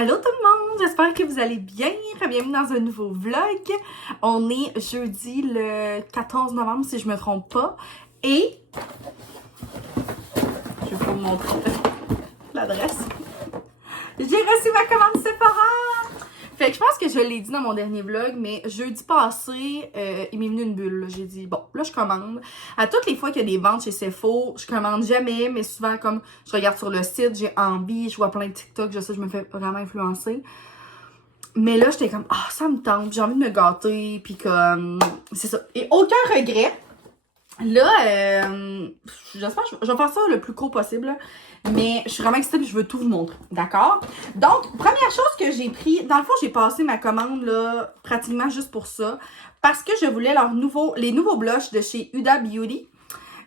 Allô tout le monde, j'espère que vous allez bien. Bienvenue dans un nouveau vlog. On est jeudi le 14 novembre si je me trompe pas. Et je vais vous montrer l'adresse. J'ai reçu ma commande Sephora. Fait que je pense que je l'ai dit dans mon dernier vlog, mais jeudi passé, il m'est venu une bulle. J'ai dit, bon, là, je commande. À toutes les fois qu'il y a des ventes chez Sephora, je commande jamais, mais souvent, comme je regarde sur le site, j'ai envie, je vois plein de TikTok, je sais, je me fais vraiment influencer. Mais là, j'étais comme, ah, ça me tente, j'ai envie de me gâter, puis comme, c'est ça. Et aucun regret. Là, j'espère que je vais faire ça le plus court possible, là. Mais je suis vraiment excitée et je veux tout vous montrer, d'accord? Donc, première chose que j'ai pris, dans le fond, j'ai passé ma commande, là, pratiquement juste pour ça, parce que je voulais les nouveaux blushs de chez Huda Beauty.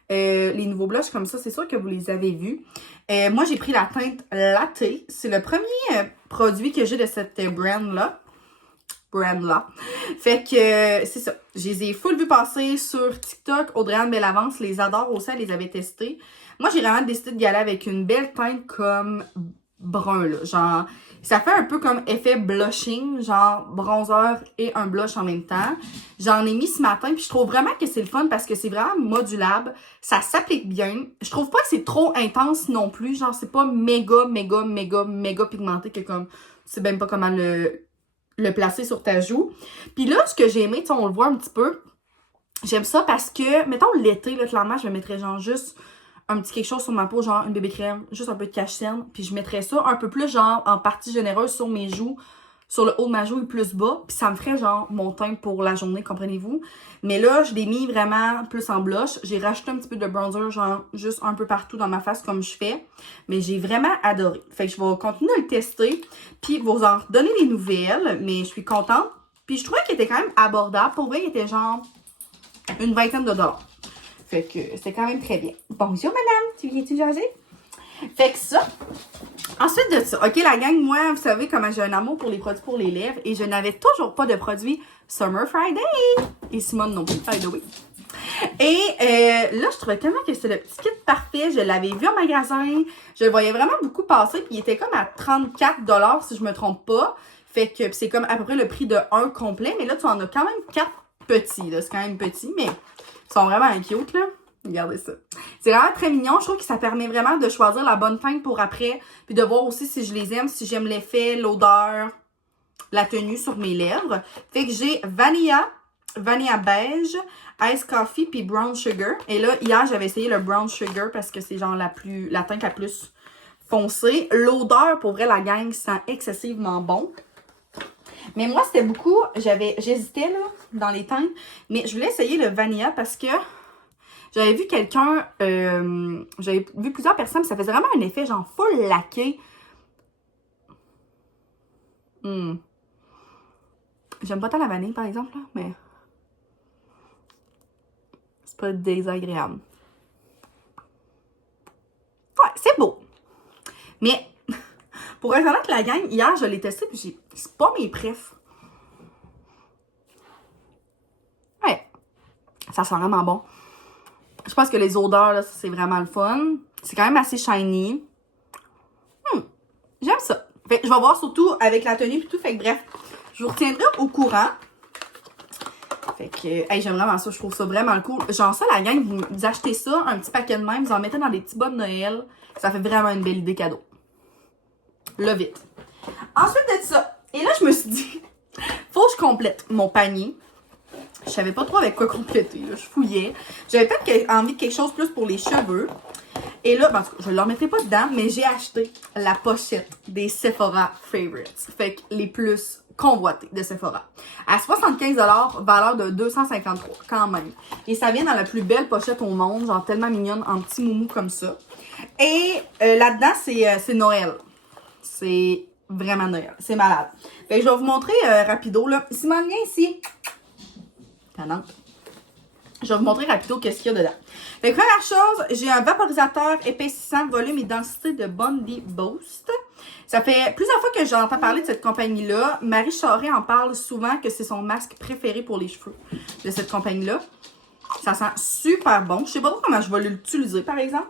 Les nouveaux blushs comme ça, c'est sûr que vous les avez vus. Moi, j'ai pris la teinte Latte. C'est le premier produit que j'ai de cette brand-là. Fait que c'est ça. Je les ai full vu passer sur TikTok. Audrey-Anne Bellavance les adore aussi, elle les avait testés. Moi, j'ai vraiment décidé d'y aller avec une belle teinte comme brun, là. Genre, ça fait un peu comme effet blushing, genre bronzer et un blush en même temps. J'en ai mis ce matin, puis je trouve vraiment que c'est le fun parce que c'est vraiment modulable. Ça s'applique bien. Je trouve pas que c'est trop intense non plus. Genre, c'est pas méga pigmenté que comme, tu sais même pas comment le placer sur ta joue. Puis là, ce que j'ai aimé, tu sais, on le voit un petit peu. J'aime ça parce que, mettons l'été, là, clairement, je me mettrais genre juste un petit quelque chose sur ma peau, genre une bébé crème, juste un peu de cache-cerne. Puis je mettrais ça un peu plus genre en partie généreuse sur mes joues, sur le haut de ma joue et plus bas. Puis ça me ferait genre mon teint pour la journée, comprenez-vous. Mais là, je l'ai mis vraiment plus en blush. J'ai rajouté un petit peu de bronzer, genre juste un peu partout dans ma face comme je fais. Mais j'ai vraiment adoré. Fait que je vais continuer à le tester. Puis vous en redonner des nouvelles. Mais je suis contente. Puis je trouvais qu'il était quand même abordable. Pour vrai, il était genre une vingtaine de dollars. Fait que c'est quand même très bien. Bonjour madame, tu viens-tu jaser? Fait que ça. Ensuite de ça, ok la gang, moi, vous savez comment j'ai un amour pour les produits pour les lèvres et je n'avais toujours pas de produit Summer Friday. Et Simone non plus, by the way. Et là, je trouvais tellement que c'était le petit kit parfait. Je l'avais vu en magasin. Je le voyais vraiment beaucoup passer. Puis il était comme à 34 $ si je me trompe pas. Fait que c'est comme à peu près le prix de un complet. Mais là, tu en as quand même 4 petits. C'est quand même petit, mais ils sont vraiment cute, là. Regardez ça. C'est vraiment très mignon. Je trouve que ça permet vraiment de choisir la bonne teinte pour après. Puis de voir aussi si je les aime, si j'aime l'effet, l'odeur, la tenue sur mes lèvres. Fait que j'ai Vanilla Beige, Ice Coffee puis Brown Sugar. Et là, hier, j'avais essayé le Brown Sugar parce que c'est genre la teinte la plus foncée. L'odeur, pour vrai, la gang sent excessivement bon. Mais moi, c'était beaucoup, j'hésitais là, dans les teintes, mais je voulais essayer le Vanilla parce que j'avais vu quelqu'un, j'avais vu plusieurs personnes, ça faisait vraiment un effet genre full laqué. J'aime pas tant la vanille, par exemple, là, mais c'est pas désagréable. Ouais, c'est beau. Mais, pour être honnête, la gang, hier, je l'ai testé, puis c'est pas mes préfs. Ouais, ça sent vraiment bon. Je pense que les odeurs, là, c'est vraiment le fun. C'est quand même assez shiny. J'aime ça. Fait que je vais voir surtout avec la tenue et tout. Fait que bref, je vous retiendrai au courant. Fait que, hey, j'aime vraiment ça. Je trouve ça vraiment cool. Genre ça, la gang, vous achetez ça, un petit paquet de même, vous en mettez dans des petits bas de Noël. Ça fait vraiment une belle idée cadeau. Love it. Ensuite de ça, et là, je me suis dit, faut que je complète mon panier. Je savais pas trop avec quoi compléter, là. Je fouillais. J'avais peut-être envie de quelque chose plus pour les cheveux. Et là, ben, je ne le remettrai pas dedans, mais j'ai acheté la pochette des Sephora Favorites. Fait que les plus convoités de Sephora. À 75 $, valeur de 253 quand même. Et ça vient dans la plus belle pochette au monde, genre tellement mignonne, en petit moumou comme ça. Et là-dedans, c'est Noël. C'est vraiment Noël. C'est malade. Fait que je vais vous montrer rapido, là. Simone, viens ici. Tannante. Je vais vous montrer rapido qu'est-ce qu'il y a dedans. Fait que première chose, j'ai un vaporisateur épaississant volume et densité de Bondi Boost. Ça fait plusieurs fois que j'entends parler de cette compagnie-là. Marie Charest en parle souvent que c'est son masque préféré pour les cheveux de cette compagnie-là. Ça sent super bon. Je sais pas trop comment je vais l'utiliser, par exemple.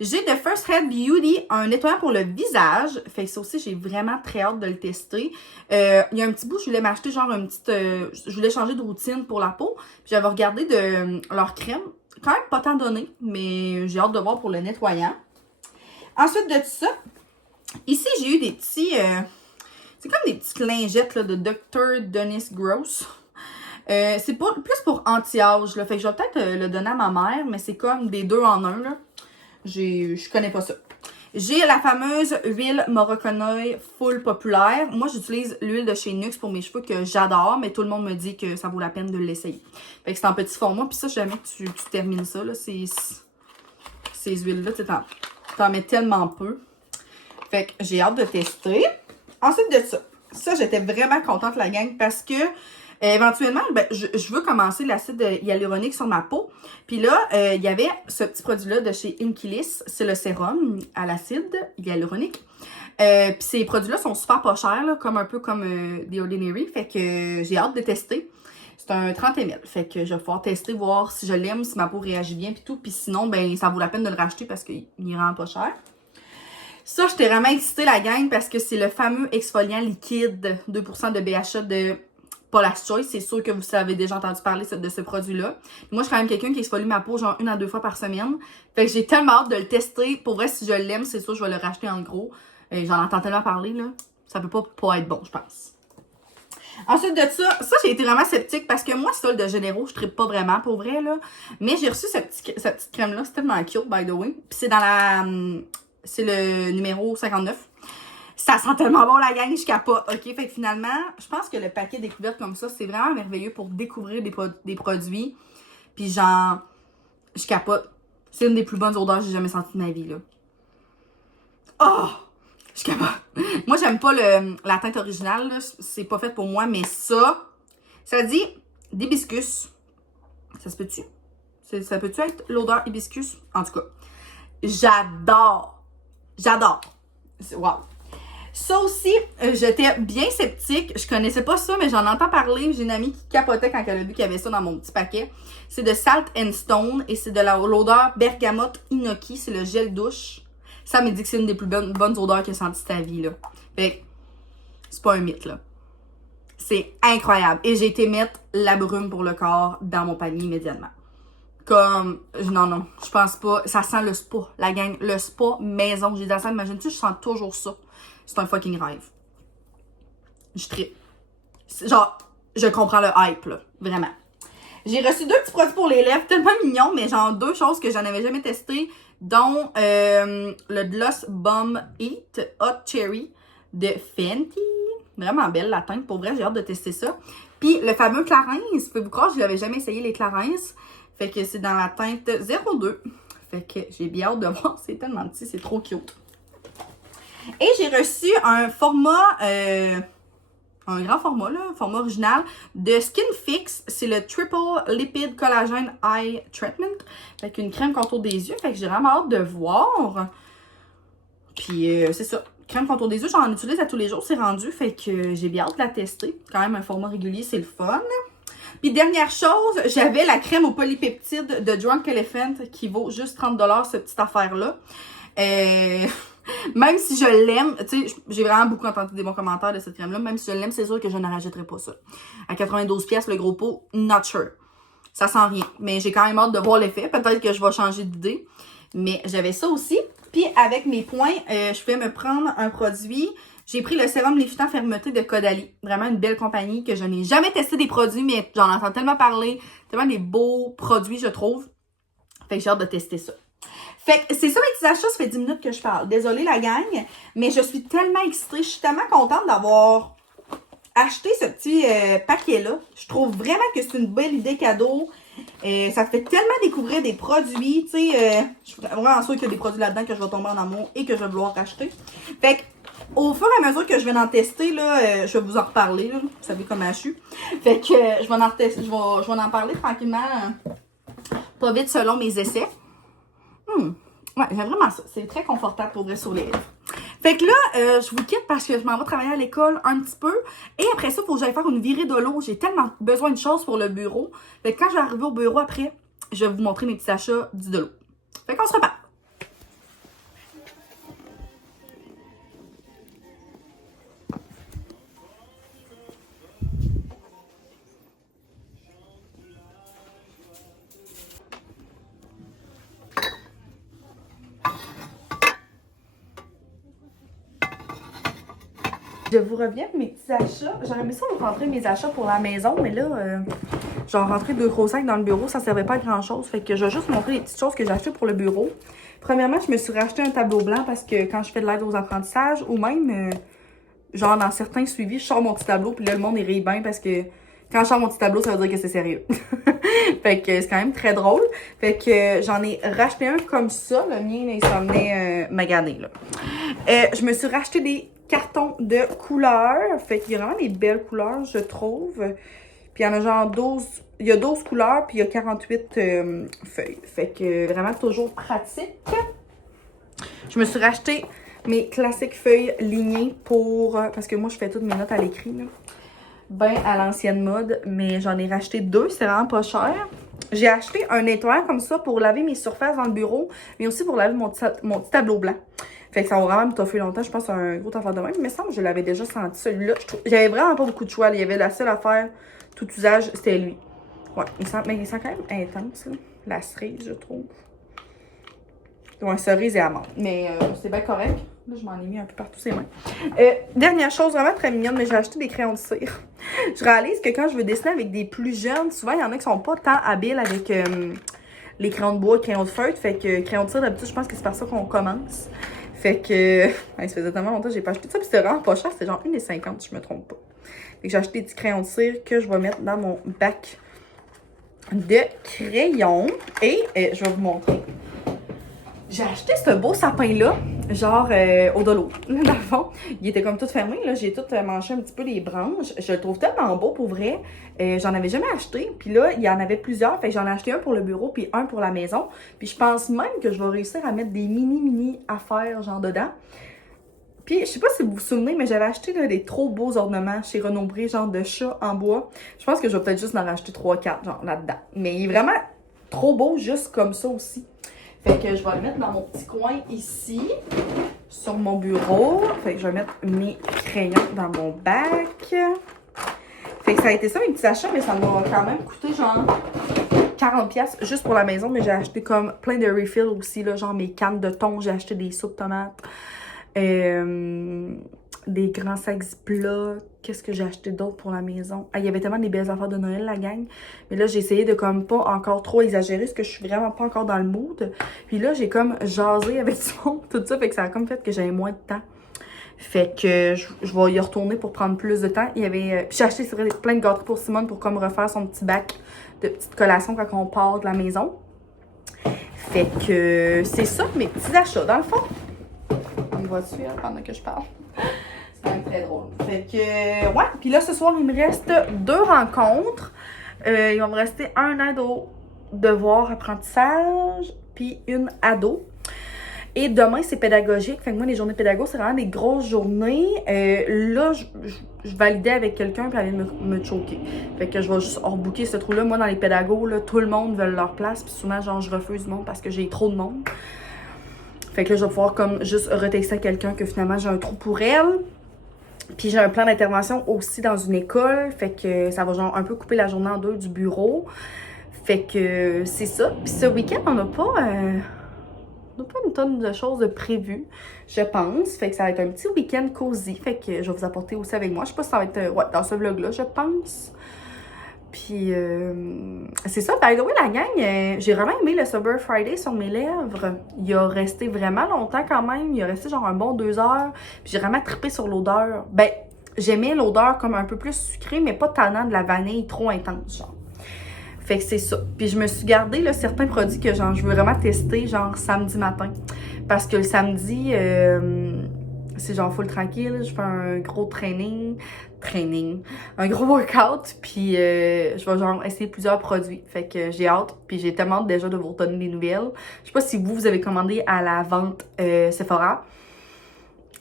J'ai de First Head Beauty, un nettoyant pour le visage. Fait que ça aussi, j'ai vraiment très hâte de le tester. Il y a un petit bout, je voulais m'acheter genre une petite... je voulais changer de routine pour la peau. Puis j'avais regardé de leur crème. Quand même pas tant donné, mais j'ai hâte de voir pour le nettoyant. Ensuite de ça, ici, j'ai eu des petits... c'est comme des petites lingettes là, de Dr. Dennis Gross. C'est plus pour anti-âge. Fait que je vais peut-être le donner à ma mère, mais c'est comme des 2 en 1. Là. Je connais pas ça. J'ai la fameuse huile Morocconoï full populaire. Moi, j'utilise l'huile de chez Nuxe pour mes cheveux que j'adore, mais tout le monde me dit que ça vaut la peine de l'essayer. Fait que c'est en petit format. Puis ça, jamais que tu termines ça, là, ces huiles-là, tu t'en mets tellement peu. Fait que j'ai hâte de tester. Ensuite de ça, j'étais vraiment contente, la gang, parce que éventuellement, ben, je veux commencer l'acide hyaluronique sur ma peau. Puis là, il y avait ce petit produit-là de chez Inkilis. C'est le sérum à l'acide hyaluronique. Puis ces produits-là sont super pas chers, là, un peu comme The Ordinary. Fait que j'ai hâte de tester. C'est un 30 ml. Fait que je vais pouvoir tester, voir si je l'aime, si ma peau réagit bien, puis tout. Puis sinon, ben ça vaut la peine de le racheter parce qu'il est vraiment pas cher. Ça, j'étais vraiment excitée, la gang, parce que c'est le fameux exfoliant liquide 2% de BHA de Paula's Choice. C'est sûr que vous avez déjà entendu parler de ce produit-là. Moi, je suis quand même quelqu'un qui exfolie ma peau genre 1 à 2 fois par semaine. Fait que j'ai tellement hâte de le tester. Pour vrai, si je l'aime, c'est sûr, je vais le racheter en gros. J'en entends tellement parler, là. Ça peut pas être bon, je pense. Ensuite de ça, j'ai été vraiment sceptique parce que moi, Sol de Généraux, je trippe pas vraiment, pour vrai, là. Mais j'ai reçu cette petite crème-là. C'est tellement cute, by the way. Puis c'est dans la... c'est le numéro 59. Ça sent tellement bon, la gang, je capote. OK, fait que finalement, je pense que le paquet découverte comme ça, c'est vraiment merveilleux pour découvrir des produits. Puis genre, je capote. C'est une des plus bonnes odeurs que j'ai jamais senties de ma vie, là. Oh! Je capote. Moi, j'aime pas la teinte originale, là. C'est pas fait pour moi, mais ça dit d'hibiscus. Ça se peut-tu? Ça peut-tu être l'odeur hibiscus? En tout cas, j'adore. J'adore. Wow. Ça aussi, j'étais bien sceptique. Je connaissais pas ça, mais j'en entends parler. J'ai une amie qui capotait quand elle a vu qu'il y avait ça dans mon petit paquet. C'est de Salt and Stone et c'est de l'odeur bergamote inoki. C'est le gel douche. Ça me dit que c'est une des plus bonnes odeurs qu'elle a senties de ta vie, là. Fait que, c'est pas un mythe, là. C'est incroyable. Et j'ai été mettre la brume pour le corps dans mon panier immédiatement. Comme, non, je pense pas. Ça sent le spa, la gang. Le spa maison. J'ai dit à ça, imagine-tu, je sens toujours ça. C'est un fucking rêve. Je tripe. Genre, je comprends le hype, là. Vraiment. J'ai reçu 2 petits produits pour les lèvres, tellement mignons, mais genre 2 choses que j'en avais jamais testées, dont le Gloss Bomb Heat Hot Cherry de Fenty. Vraiment belle la teinte, pour vrai, j'ai hâte de tester ça. Puis le fameux Clarins, pouvez-vous croire, je n'avais jamais essayé les Clarins. Fait que c'est dans la teinte 02. Fait que j'ai bien hâte de voir, c'est tellement petit, c'est trop cute. Et j'ai reçu un format, un grand format, là, format original de Skin Fix. C'est le Triple Lipid Collagen Eye Treatment. Fait qu'une crème contour des yeux. Fait que j'ai vraiment hâte de voir. Puis c'est ça. Crème contour des yeux, j'en utilise à tous les jours, c'est rendu. Fait que j'ai bien hâte de la tester. Quand même un format régulier, c'est le fun. Puis dernière chose, j'avais la crème aux polypeptides de Drunk Elephant qui vaut juste 30$, cette petite affaire-là. Même si je l'aime, tu sais, j'ai vraiment beaucoup entendu des bons commentaires de cette crème-là. Même si je l'aime, c'est sûr que je ne rachèterai pas ça. À 92$, le gros pot, not sure. Ça sent rien. Mais j'ai quand même hâte de voir l'effet. Peut-être que je vais changer d'idée. Mais j'avais ça aussi. Puis avec mes points, je vais me prendre un produit. J'ai pris le sérum liftant fermeté de Caudalie. Vraiment une belle compagnie que je n'ai jamais testé des produits, mais j'en entends tellement parler. Tellement des beaux produits, je trouve. Fait que j'ai hâte de tester ça. Fait que c'est ça mes petits achats, ça fait 10 minutes que je parle. Désolée la gang, mais je suis tellement excitée. Je suis tellement contente d'avoir acheté ce petit paquet-là. Je trouve vraiment que c'est une belle idée cadeau. Ça te fait tellement découvrir des produits. Tu sais, je suis vraiment sûre qu'il y a des produits là-dedans que je vais tomber en amour et que je vais vouloir acheter. Fait que, au fur et à mesure que je vais en tester, là, je vais vous en reparler. Là. Vous savez comment je suis. Fait que je vais en tester, je vais en parler tranquillement. Pas vite selon mes essais. Ouais, j'aime vraiment ça. C'est très confortable pour vrai sur les lèvres. Fait que là, je vous quitte parce que je m'en vais travailler à l'école un petit peu. Et après ça, il faut que j'aille faire une virée de l'eau. J'ai tellement besoin de choses pour le bureau. Fait que quand je vais arriver au bureau après, je vais vous montrer mes petits achats du de l'eau. Fait qu'on se repart. Je vous reviens de mes petits achats. J'aurais aimé ça vous rentrer mes achats pour la maison, mais là, genre rentrer 2 gros sacs dans le bureau, ça servait pas à grand chose. Fait que je vais juste montrer les petites choses que j'ai achetées pour le bureau. Premièrement, je me suis racheté un tableau blanc parce que quand je fais de l'aide aux apprentissages, ou même, genre dans certains suivis, je sors mon petit tableau, puis là, le monde il rit bien parce que quand je sors mon petit tableau, ça veut dire que c'est sérieux. Fait que c'est quand même très drôle. Fait que j'en ai racheté un comme ça. Le mien, il s'en venait magané, là. Je me suis racheté des cartons de couleurs. Fait qu'il y a vraiment des belles couleurs, je trouve. Puis il y en a genre 12. Il y a 12 couleurs, puis il y a 48 feuilles. Fait que vraiment toujours pratique. Je me suis racheté mes classiques feuilles lignées pour... parce que moi, je fais toutes mes notes à l'écrit, là. Ben à l'ancienne mode, mais j'en ai racheté 2, c'est vraiment pas cher. J'ai acheté un nettoyeur comme ça pour laver mes surfaces dans le bureau, mais aussi pour laver mon petit tableau blanc. Fait que ça va vraiment me toffer longtemps, je pense que c'est un gros affaire de même. Mais ça, je l'avais déjà senti, celui-là. J'avais vraiment pas beaucoup de choix, il y avait la seule affaire, tout usage, c'était lui. Ouais, mais il sent quand même intense, là. La cerise, je trouve. Ouais, cerise et amande. Mais c'est bien correct. Là, je m'en ai mis un peu partout ses mains. Dernière chose vraiment très mignonne, mais j'ai acheté des crayons de cire. Je réalise que quand je veux dessiner avec des plus jeunes, souvent, il y en a qui sont pas tant habiles avec les crayons de bois et crayons de feutre. Fait que crayons de cire, d'habitude, je pense que c'est par ça qu'on commence. Fait que ça faisait tellement longtemps que j'ai pas acheté ça. Puis c'était vraiment pas cher. C'était genre 1,50 si je me trompe pas. Fait que j'ai acheté des petits crayons de cire que je vais mettre dans mon bac de crayons. Et je vais vous montrer. J'ai acheté ce beau sapin-là, genre au dolo. Dans le fond, il était comme tout fermé. Là, j'ai tout manché un petit peu les branches. Je le trouve tellement beau pour vrai. J'en avais jamais acheté. Puis là, il y en avait plusieurs. Fait que j'en ai acheté un pour le bureau puis un pour la maison. Puis je pense même que je vais réussir à mettre des mini affaires genre dedans. Puis je sais pas si vous vous souvenez, mais j'avais acheté là, des trop beaux ornements chez Renaud-Bré, genre de chat en bois. Je pense que je vais peut-être juste en racheter 3-4 genre là-dedans. Mais il est vraiment trop beau juste comme ça aussi. Fait que je vais le mettre dans mon petit coin ici, sur mon bureau. Fait que je vais mettre mes crayons dans mon bac. Fait que ça a été ça mes petits achats, mais ça m'a quand même coûté genre 40$ juste pour la maison. Mais j'ai acheté comme plein de refills aussi, là, genre mes cannes de thon. J'ai acheté des soupes tomates, des grands sacs Ziploc. Qu'est-ce que j'ai acheté d'autre pour la maison? Ah, il y avait tellement des belles affaires de Noël, la gang. Mais là, j'ai essayé de comme pas encore trop exagérer, parce que je suis vraiment pas encore dans le mood. Puis là, j'ai comme jasé avec du monde, tout ça. Fait que ça a comme fait que j'avais moins de temps. Fait que je vais y retourner pour prendre plus de temps. Il y avait... puis j'ai acheté, c'est vrai, plein de gâteaux pour Simone pour comme refaire son petit bac de petites collations quand on part de la maison. Fait que c'est ça, mes petits achats. Dans le fond, on va dessus hein, pendant que je parle. C'est quand même très drôle. Fait que, ouais. Puis là, ce soir, il me reste 2 rencontres. Il va me rester un aide au devoir apprentissage, puis une ado. Et demain, c'est pédagogique. Fait que moi, les journées pédago, c'est vraiment des grosses journées. Là, je validais avec quelqu'un, puis elle vient de me choquer. Fait que je vais juste rebooker ce trou-là. Moi, dans les pédagos, là, tout le monde veut leur place. Puis souvent, genre, je refuse du monde parce que j'ai trop de monde. Fait que là, je vais pouvoir comme juste retexter à quelqu'un que finalement, j'ai un trou pour elle. Puis j'ai un plan d'intervention aussi dans une école. Fait que ça va genre un peu couper la journée en 2 du bureau. Fait que c'est ça. Puis ce week-end, on n'a pas une tonne de choses de prévues, je pense. Fait que ça va être un petit week-end cosy. Fait que je vais vous apporter aussi avec moi. Je sais pas si ça va être dans ce vlog-là, je pense. Puis c'est ça. By the way, la gang, j'ai vraiment aimé le Sober Friday sur mes lèvres. Il a resté vraiment longtemps quand même. Il a resté genre un bon 2 heures. Puis j'ai vraiment trippé sur l'odeur. Ben, j'aimais l'odeur comme un peu plus sucrée, mais pas tannant de la vanille trop intense, genre. Fait que c'est ça. Puis je me suis gardé là, certains produits que genre je veux vraiment tester genre samedi matin. Parce que le samedi, c'est genre full tranquille. Je fais un gros training. Un gros workout. Puis je vais genre essayer plusieurs produits. Fait que j'ai hâte. Puis j'ai tellement hâte déjà de vous donner des nouvelles. Je sais pas si vous avez commandé à la vente Sephora.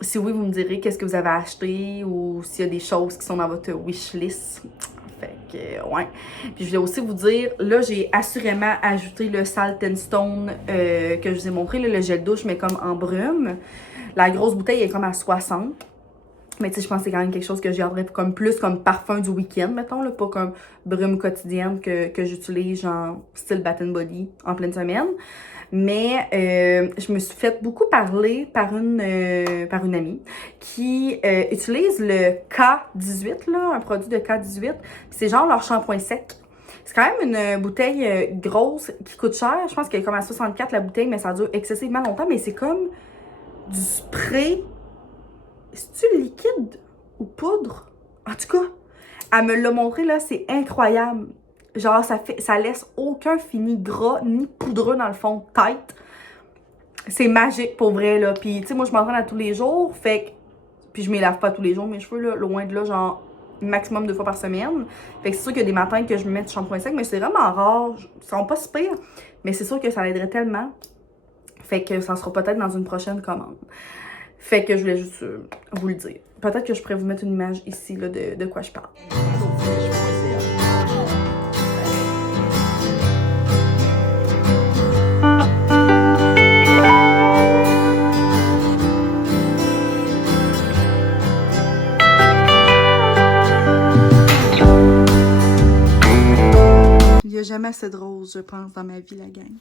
Si oui, vous me direz qu'est-ce que vous avez acheté ou s'il y a des choses qui sont dans votre wishlist. Fait que, ouais. Puis je vais aussi vous dire, là, j'ai assurément ajouté le Salt and Stone que je vous ai montré, là, le gel douche, mais comme en brume. La grosse bouteille est comme à 60. Mais tu sais, je pense que c'est quand même quelque chose que je garderais comme plus comme parfum du week-end, mettons, là, pas comme brume quotidienne que j'utilise, genre style Bath and Body en pleine semaine. Mais je me suis fait beaucoup parler par une amie qui utilise le K18, là, un produit de K18. C'est genre leur shampoing sec. C'est quand même une bouteille grosse qui coûte cher. Je pense qu'elle est comme à 64 la bouteille, mais ça dure excessivement longtemps. Mais c'est comme du spray. C'est-tu liquide ou poudre? En tout cas, elle me l'a montré, là, c'est incroyable. Genre, ça laisse aucun fini gras ni poudreux dans le fond de tête. C'est magique pour vrai, là. Puis, tu sais, moi, je m'entraîne à tous les jours, fait que... Puis, je me lave pas tous les jours, mes cheveux, là, loin de là, genre, maximum 2 fois par semaine. Fait que c'est sûr qu'il y a des matins que je me mets du shampoing sec, mais c'est vraiment rare. Ils sont pas si pires, mais c'est sûr que ça l'aiderait tellement. Fait que ça sera peut-être dans une prochaine commande. Fait que je voulais juste vous le dire. Peut-être que je pourrais vous mettre une image ici, là, de quoi je parle. Il n'y a jamais assez de roses, je pense, dans ma vie, la gang.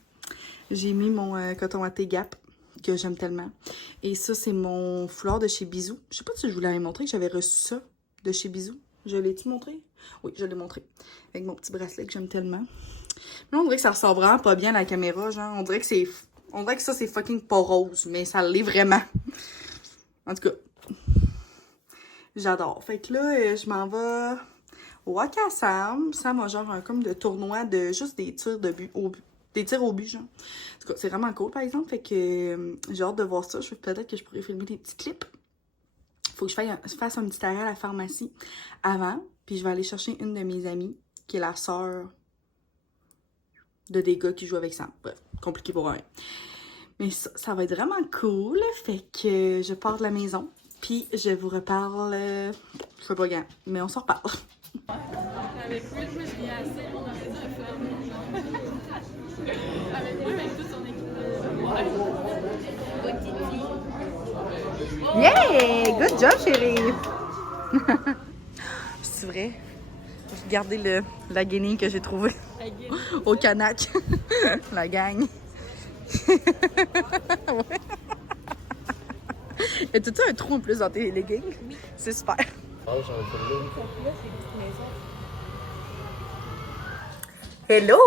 J'ai mis mon coton à thé Gap, que j'aime tellement. Et ça, c'est mon foulard de chez Bisou. Je sais pas si je vous l'avais montré, j'avais reçu ça de chez Bisou. Je l'ai-tu montré? Oui, je l'ai montré. Avec mon petit bracelet que j'aime tellement. Mais on dirait que ça ressort vraiment pas bien à la caméra, genre. On dirait que ça, c'est fucking pas rose, mais ça l'est vraiment. En tout cas, j'adore. Fait que là, je m'en vais au Wak à Sam. Sam a genre un comme de tournoi de juste des tirs de but au but. Des tirs au but, genre. En tout cas, c'est vraiment cool, par exemple. Fait que j'ai hâte de voir ça. Peut-être que je pourrais filmer des petits clips. Faut que je fasse un petit arrêt à la pharmacie avant. Puis je vais aller chercher une de mes amies, qui est la sœur de des gars qui jouent avec Sam. Bref, compliqué pour rien. Mais ça va être vraiment cool. Fait que je pars de la maison. Puis je vous reparle... je sais pas quand, mais on s'en reparle. Avec lui, je me suis assez, on aurait dû un film. Avec lui, avec toute son équipe. Yeah! Good job, chérie! C'est vrai? Regardez la guenille que j'ai trouvée au Canac. La gang. Ouais. Y a tout un trou en plus dans tes leggings? Oui. C'est super. Hello!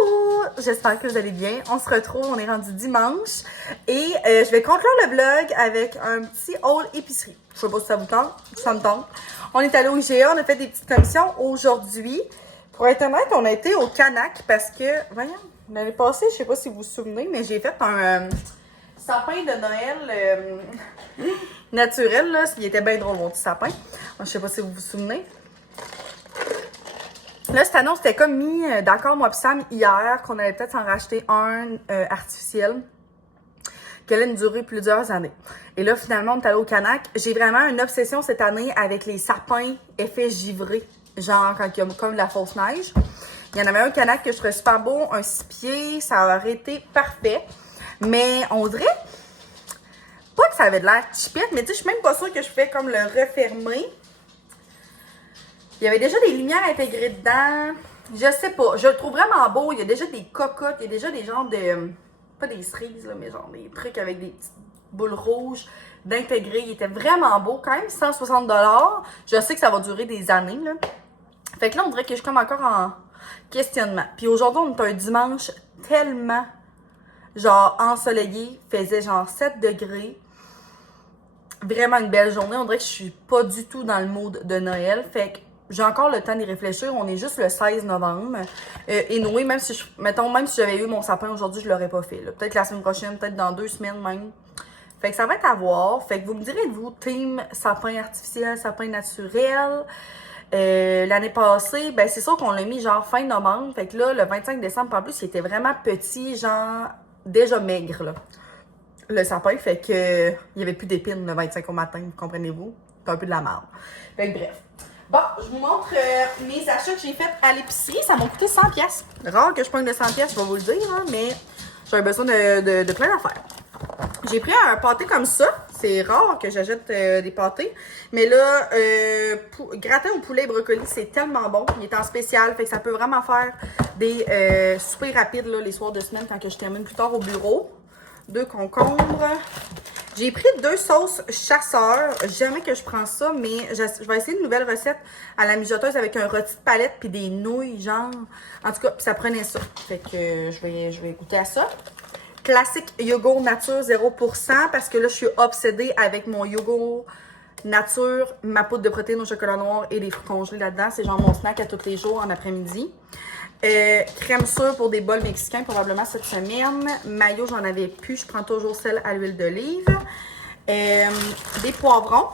J'espère que vous allez bien. On se retrouve, on est rendu dimanche. Et je vais conclure le vlog avec un petit haul épicerie. Je sais pas si ça vous tente, si ça me tente. On est allé au IGA, on a fait des petites commissions aujourd'hui. Pour être honnête, on a été au Canac parce que, voyons, l'année passée, je sais pas si vous vous souvenez, mais j'ai fait un sapin de Noël naturel, là. Il était bien drôle, mon petit sapin. Je sais pas si vous vous souvenez. Là, cette année, on s'était comme mis d'accord, moi et Sam, hier, qu'on allait peut-être s'en racheter un artificiel qui allait nous durer plusieurs années. Et là, finalement, on est allé au Canac. J'ai vraiment une obsession cette année avec les sapins effets givrés, genre quand il y a comme de la fausse neige. Il y en avait un Canac que je trouvais super beau, un 6 pieds, ça aurait été parfait. Mais on dirait pas que ça avait de l'air chipette, mais tu sais, je suis même pas sûre que je fais comme le refermer. Il y avait déjà des lumières intégrées dedans. Je sais pas. Je le trouve vraiment beau. Il y a déjà des cocottes. Il y a déjà des genres de... Pas des cerises, là, mais genre des trucs avec des petites boules rouges d'intégrer. Il était vraiment beau. Quand même 160 $. Je sais que ça va durer des années, là. Fait que là, on dirait que je suis comme encore en questionnement. Puis aujourd'hui, on est un dimanche tellement, genre, ensoleillé. Faisait genre 7 degrés. Vraiment une belle journée. On dirait que je suis pas du tout dans le mood de Noël. Fait que j'ai encore le temps d'y réfléchir. On est juste le 16 novembre. Et Noé, même si j'avais eu mon sapin aujourd'hui, je l'aurais pas fait. Peut-être la semaine prochaine, peut-être dans 2 semaines même. Fait que ça va être à voir. Fait que vous me direz, vous, team sapin artificiel, sapin naturel. L'année passée, ben c'est sûr qu'on l'a mis genre fin novembre. Fait que là, le 25 décembre, en plus, il était vraiment petit, genre déjà maigre, là. Le sapin, fait que il y avait plus d'épines le 25 au matin, comprenez-vous? C'est un peu de la merde. Fait que bref. Bon, je vous montre mes achats que j'ai faits à l'épicerie. Ça m'a coûté 100$. Rare que je prenne de 100$, je vais vous le dire, hein, mais j'avais besoin de plein d'affaires. J'ai pris un pâté comme ça. C'est rare que j'achète des pâtés. Mais là, gratin au poulet et brocoli, c'est tellement bon. Il est en spécial, fait que ça peut vraiment faire des soupers rapides là, les soirs de semaine quand que je termine plus tard au bureau. 2 concombres. J'ai pris 2 sauces chasseurs. Jamais que je prends ça, mais je vais essayer une nouvelle recette à la mijoteuse avec un rôti de palette puis des nouilles, genre. En tout cas, ça prenait ça. Fait que je vais goûter à ça. Classique yogourt nature 0% parce que là, je suis obsédée avec mon yogourt nature, ma poudre de protéines au chocolat noir et des fruits congelés là-dedans. C'est genre mon snack à tous les jours en après-midi. Crème sûre pour des bols mexicains, probablement cette semaine. Mayo, j'en avais plus. Je prends toujours celle à l'huile d'olive. Des poivrons.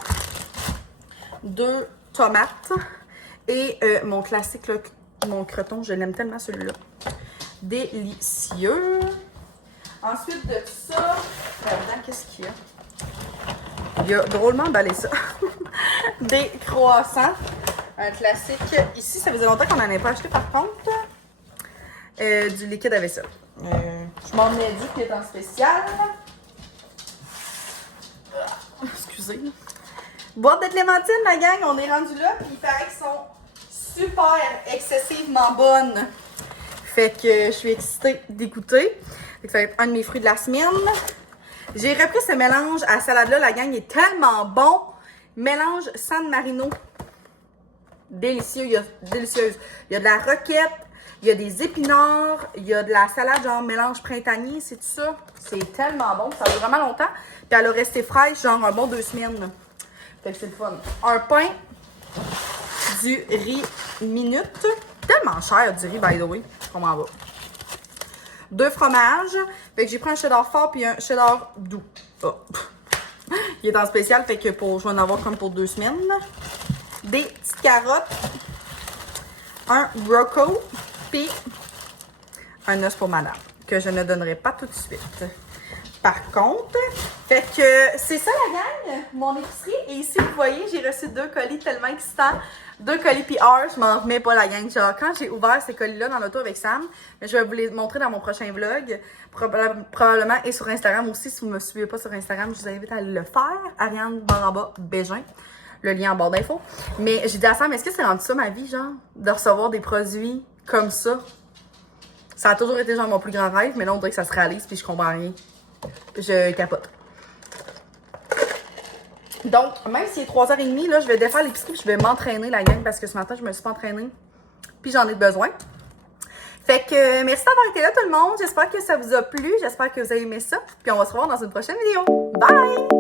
2 tomates. Et mon classique, là, mon croton, je l'aime tellement celui-là. Délicieux. Ensuite de ça, là-dedans, qu'est-ce qu'il y a? Il y a drôlement emballé ça. Des croissants. Un classique. Ici, ça faisait longtemps qu'on n'en avait pas acheté par contre. Du liquide à vaisselle. Je m'en mets du qui est en spécial. Excusez. Boîte de clémentine, la gang, on est rendu là. Puis il paraît qu'ils sont super excessivement bonnes. Fait que je suis excitée d'écouter. Ça va être un de mes fruits de la semaine. J'ai repris ce mélange à salade-là. La gang est tellement bon. Mélange San Marino. Délicieux. Délicieuse. Il y a de la roquette. Il y a des épinards. Il y a de la salade genre mélange printanier. C'est tout ça. C'est tellement bon. Ça dure vraiment longtemps. Puis elle a resté fraîche genre un bon 2 semaines. Fait que c'est le fun. Un pain. Du riz minute. Tellement cher du riz, by the way. On m'en va. 2 fromages. Fait que j'ai pris un cheddar fort puis un cheddar doux. Oh. Il est en spécial, fait que je vais en avoir comme pour 2 semaines. Des petites carottes. Un broco. Puis un os pour madame. Que je ne donnerai pas tout de suite. Par contre, fait que c'est ça la gang, mon épicerie. Et ici, vous voyez, j'ai reçu 2 colis tellement excitants. 2 colis PR, je m'en remets pas la gang. Genre, quand j'ai ouvert ces colis-là dans l'auto avec Sam, je vais vous les montrer dans mon prochain vlog. Probablement, et sur Instagram aussi. Si vous ne me suivez pas sur Instagram, je vous invite à le faire. Ariane Baramba Bégin. Le lien en barre d'infos. Mais j'ai dit à Sam, est-ce que c'est rendu ça ma vie, genre, de recevoir des produits comme ça? Ça a toujours été genre mon plus grand rêve, mais là, on dirait que ça se réalise puis je comprends rien. Je capote. Donc, même s'il est 3h30, là, je vais défaire l'épicerie, je vais m'entraîner la gang parce que ce matin, je me suis pas entraînée. Puis j'en ai besoin. Fait que merci d'avoir été là tout le monde. J'espère que ça vous a plu. J'espère que vous avez aimé ça. Puis on va se revoir dans une prochaine vidéo. Bye!